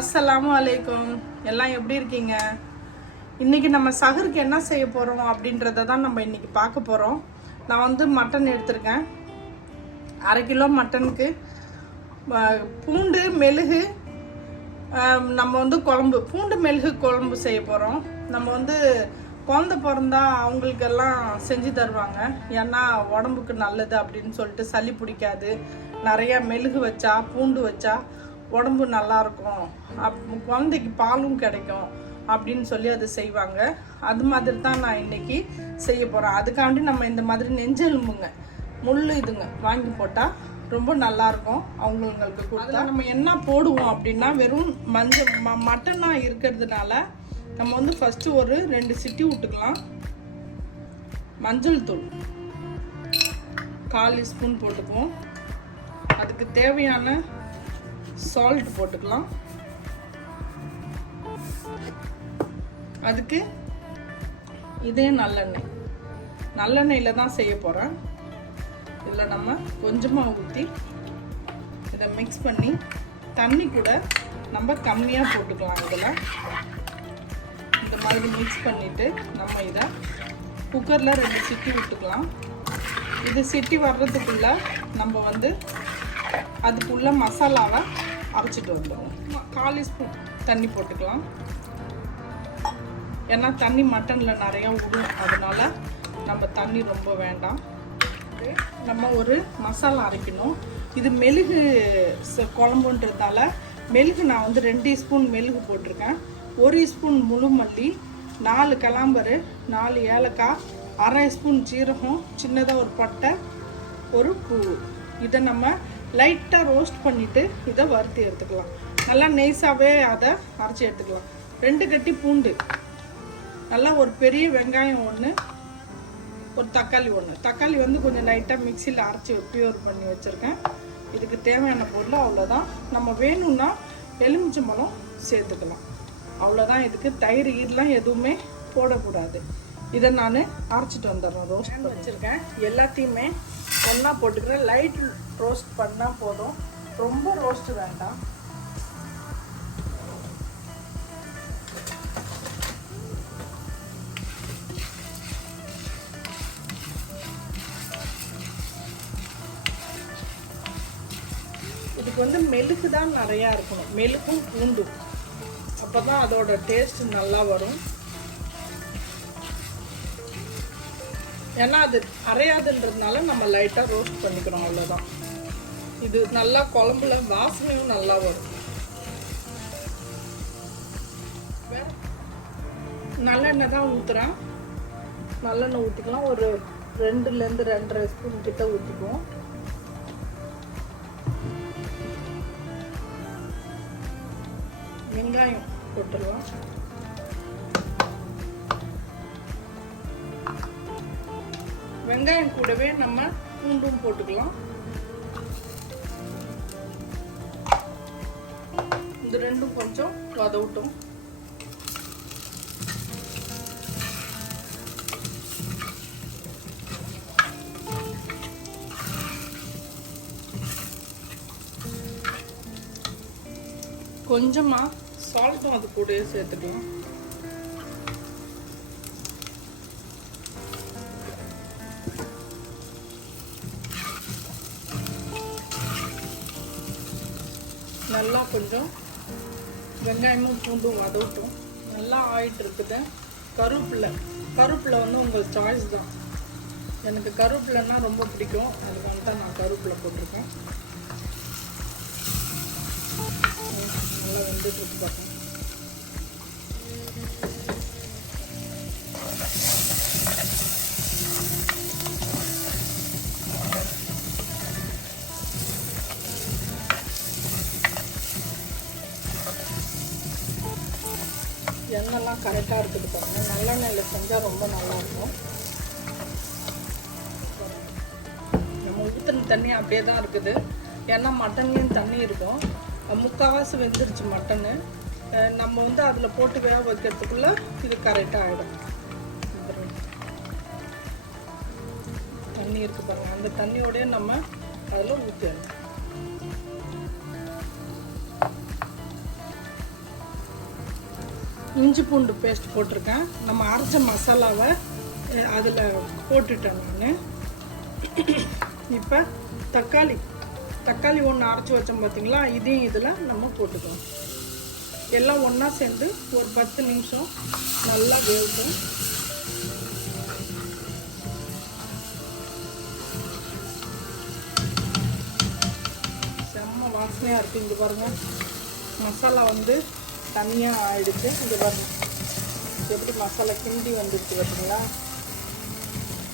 அஸ்ஸலாமு அலைக்கும். எல்லாம் எப்படி இருக்கீங்க? இன்றைக்கி நம்ம சஹருக்கு என்ன செய்ய போகிறோம் அப்படின்றத தான் நம்ம இன்றைக்கி பார்க்க போகிறோம். நான் வந்து மட்டன் எடுத்திருக்கேன். 1/2 கிலோ மட்டனுக்கு பூண்டு மெழுகு நம்ம வந்து பூண்டு மெழுகு குழம்பு செய்ய போகிறோம். நம்ம வந்து குழந்த பிறந்தா அவங்களுக்கெல்லாம் செஞ்சு தருவாங்க. ஏன்னா உடம்புக்கு நல்லது அப்படின்னு சொல்லிட்டு சளி பிடிக்காது. நிறையா மெழுகு வச்சா பூண்டு வச்சா உடம்பு நல்லாயிருக்கும், குழந்தைக்கு பாலும் கிடைக்கும் அப்படின்னு சொல்லி அது செய்வாங்க. அது மாதிரி தான் நான் இன்றைக்கி செய்ய போகிறேன். அதுக்காண்டி நம்ம இந்த மாதிரி நெஞ்செலும்புங்க முள் இதுங்க வாங்கி போட்டால் ரொம்ப நல்லாயிருக்கும் அவங்களுக்கு கொடுத்தா. நம்ம என்ன போடுவோம் அப்படின்னா வெறும் மட்டனாக இருக்கிறதுனால நம்ம வந்து ஃபஸ்ட்டு ஒரு 2 சிட்டி விட்டுக்கலாம். மஞ்சள் தூள் 1/4 ஸ்பூன் போட்டுக்குவோம். அதுக்கு தேவையான சால்ட் போட்டுக்கலாம். அதுக்கு இதே நல்லெண்ணெயில் தான் செய்ய போகிறேன். இதில் நம்ம கொஞ்சமாக ஊற்றி இதை மிக்ஸ் பண்ணி தண்ணி கூட நம்ம கம்மியாக போட்டுக்கலாம். இதில் இந்த மாதிரி மிக்ஸ் பண்ணிவிட்டு நம்ம இதை குக்கரில் 2 சிட்டி விட்டுக்கலாம். இது சிட்டி வர்றதுக்குள்ளே நம்ம வந்து அதுக்குள்ளே மசாலாவை அரைச்சிட்டு வந்துடுவோம். 1/4 ஸ்பூன் தண்ணி போட்டுக்கலாம். ஏன்னா தண்ணி மட்டனில் நிறையா விடும், அதனால் நம்ம தண்ணி ரொம்ப வேண்டாம். நம்ம ஒரு மசாலா அரைக்கணும். இது மெழுகு குழம்புன்றதால மெழுகு நான் வந்து 2 ஸ்பூன் மெழுகு போட்டிருக்கேன். 1 ஸ்பூன் முழு மல்லி, 4 கிளாம்பரு, 4 ஏலக்காய், 1/2 ஸ்பூன் ஜீரகம், சின்னதாக ஒரு பட்டை, ஒரு பூ. இதை நம்ம லைட்டாக ரோஸ்ட் பண்ணிவிட்டு இதை வறுத்து எடுத்துக்கலாம். நல்லா நெய்ஸாகவே அதை அரைச்சி எடுத்துக்கலாம். 2 கட்டி பூண்டு, நல்லா ஒரு பெரிய வெங்காயம் 1, ஒரு தக்காளி 1. தக்காளி வந்து கொஞ்சம் லைட்டாக மிக்சியில் அரைச்சி பியூர் பண்ணி வச்சுருக்கேன். இதுக்கு தேவையான பொருள் அவ்வளோதான். நம்ம வேணும்னா எலுமிச்சம்பழம் சேர்த்துக்கலாம். அவ்வளோதான். இதுக்கு தயிர் இதெல்லாம் எதுவுமே போடக்கூடாது. இதை நான் அரைச்சிட்டு வந்துடுறேன். ரோஸ்ட் வச்சுருக்கேன். எல்லாத்தையுமே ஒன்றா போட்டுக்கிறேன். லைட் ரோஸ்ட் பண்ணால் போதும், ரொம்ப ரோஸ்ட்டு வேண்டாம். இதுக்கு வந்து மெழுகு தான் நிறையா இருக்கணும், மெழுகும் பூண்டும். அப்போ தான் அதோட டேஸ்ட் நல்லா வரும். ஏன்னா அது அரையாதுன்றதுனால நம்ம லைட்டாக ரோஸ்ட் பண்ணிக்கிறோம், அவ்வளோதான். இது நல்லா குழம்புல வாசனையும் நல்லா வரும். நல்லெண்ணெய் தான் ஊற்றுறேன். நல்லெண்ணெய் ஊற்றிக்கலாம். ஒரு 2லேருந்து 2.5 ஸ்பூன் கிட்ட ஊற்றிக்குவோம். வெங்காயம் போட்டுடலாம். வெங்காயம் கூடவே நம்ம பூண்டும் போட்டுக்கலாம். இந்த ரெண்டும் கொஞ்சம் வதவட்டும். கொஞ்சமா சால்ட்டும் அது கூட சேர்த்துக்கலாம். நல்லா கொஞ்சம் வெங்காயமும் பூண்டும் வதவட்டும். நல்லா ஆயிட்டு இருக்குது. கருவேப்பிலை வந்து உங்கள் சாய்ஸ் தான். எனக்கு கருவேப்பிலைன்னா ரொம்ப பிடிக்கும், அதுக்காக தான் நான் கருவேப்பிலை போட்டிருக்கேன். நல்லா வெந்துட்டு இருக்கு பார்க்கணும். எண்ணெய்லாம் கரெக்டாக இருக்குது பாருங்கள். நல்லெண்ணெயில் செஞ்சால் ரொம்ப நல்லாயிருக்கும். நம்ம ஊற்றின தண்ணி அப்படியே தான் இருக்குது. ஏன்னா மட்டன்லேயும் தண்ணி இருக்கும். 3/4 வெந்துருச்சு மட்டனு. நம்ம வந்து அதில் போட்டு வேக வைக்கிறதுக்குள்ளே இது கரெக்டாக ஆகிடும். தண்ணி இருக்குது பாருங்கள். அந்த தண்ணியோடய நம்ம அதில் ஊற்றிடணும். இஞ்சி பூண்டு பேஸ்ட் போட்டிருக்கேன். நம்ம அரைச்ச மசாலாவை அதில் போட்டுட்டேன் நான். இப்போ தக்காளி ஒன்று அரைச்சி வச்சோம் பார்த்தீங்களா, இதையும் இதில் நம்ம போட்டுக்கலாம். எல்லாம் ஒன்றா சேர்ந்து ஒரு 10 நிமிஷம் நல்லா வேகட்டும். செம்ம வாசனையாக இருக்குது. இங்கே பாருங்கள், மசாலா வந்து தனியாக ஆயிடுச்சு. இங்கே பாருங்கள் எப்படி மசாலா கிண்டி வந்துடுச்சு பார்த்தீங்களா.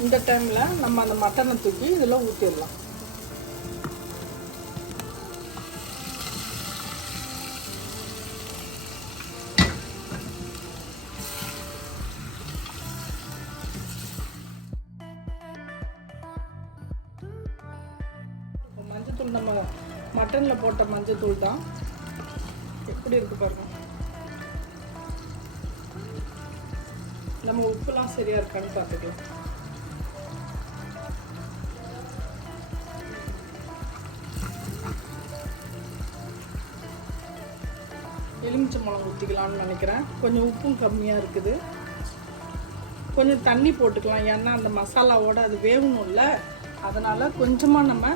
இந்த டைமில் நம்ம அந்த மட்டனை தூக்கி இதில் ஊற்றிடலாம். மஞ்சத்தூள் நம்ம மட்டனில் போட்ட மஞ்சத்தூள் தான். எப்படி இருக்குது பாருங்கள். நம்ம உப்புலாம் சரியாக இருக்கான்னு பார்த்துக்கலாம். எலுமிச்சம்பழம் ஊற்றிக்கலான்னு நினைக்கிறேன். கொஞ்சம் உப்பும் கம்மியாக இருக்குது. கொஞ்சம் தண்ணி போட்டுக்கலாம், ஏன்னா அந்த மசாலாவோட அது வேகணும்ல. அதனால் கொஞ்சமாக நம்ம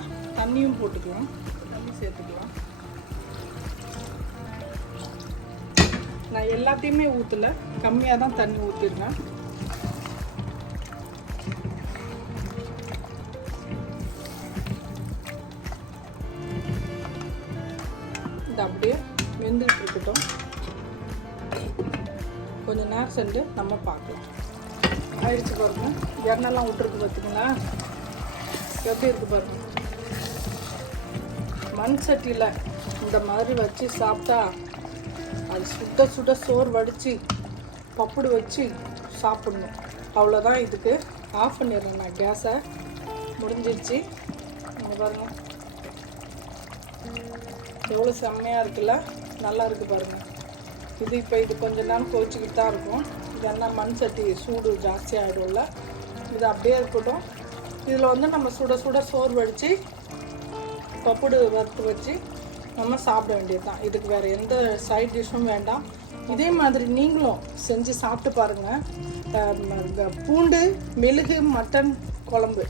தண்ணியும் போட்டுக்கலாம், தண்ணி சேர்த்துக்கலாம். நான் எல்லாத்தையுமே ஊற்றல, கம்மியாக தான் தண்ணி ஊற்றிருக்கேன். இது அப்படியே வெந்துட்டு இருக்கட்டும். கொஞ்சம் நேரம் சென்று நம்ம பார்க்கலாம். ஆயிடுச்சு பாருங்க, எண்ணெய்லாம் விட்டுருக்கு பார்த்தீங்களா, எப்படி இருக்கு பாருங்க. மண் சட்டியில் இந்த மாதிரி வச்சு சாப்பிட்டா அது சுட சுட சோறு வடித்து பப்புடு வச்சு சாப்பிடணும். அவ்வளோதான். இதுக்கு ஆஃப் பண்ணிடுறேன் நான் கேஸை. முடிஞ்சிடுச்சு. நம்ம பாருங்கள் எவ்வளோ செம்மையாக இருக்குல்ல, நல்லா இருக்குது பாருங்கள். இது கொஞ்ச நேரம் கொதிச்சுக்கிட்டு தான் இருக்கும். இதெல்லாம் மண் சட்டி சூடு ஜாஸ்தி ஆகிடும்ல. இது அப்படியே இருக்கட்டும். இதில் வந்து நம்ம சுட சுட சோறு வடித்து பப்புடு வறுத்து வச்சு நம்ம சாப்பிட வேண்டியது தான். இதுக்கு வேறு எந்த சைட் டிஷ்ஷும் வேண்டாம். இதே மாதிரி நீங்களும் செஞ்சு சாப்பிட்டு பாருங்கள். பூண்டு மெழுகு மட்டன் குழம்பு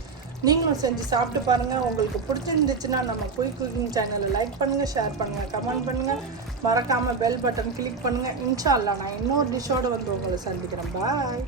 நீங்களும் செஞ்சு சாப்பிட்டு பாருங்கள். உங்களுக்கு பிடிச்சிருந்துச்சுன்னா நம்ம குக்கிங் சேனலை லைக் பண்ணுங்கள், ஷேர் பண்ணுங்கள், கமெண்ட் பண்ணுங்கள். மறக்காமல் பெல் பட்டன் கிளிக் பண்ணுங்கள். இன்ஷா அல்லாஹ் நான் இன்னொரு டிஷ்ஷோடு வந்து உங்களை சந்திக்கிறேன். பாய்.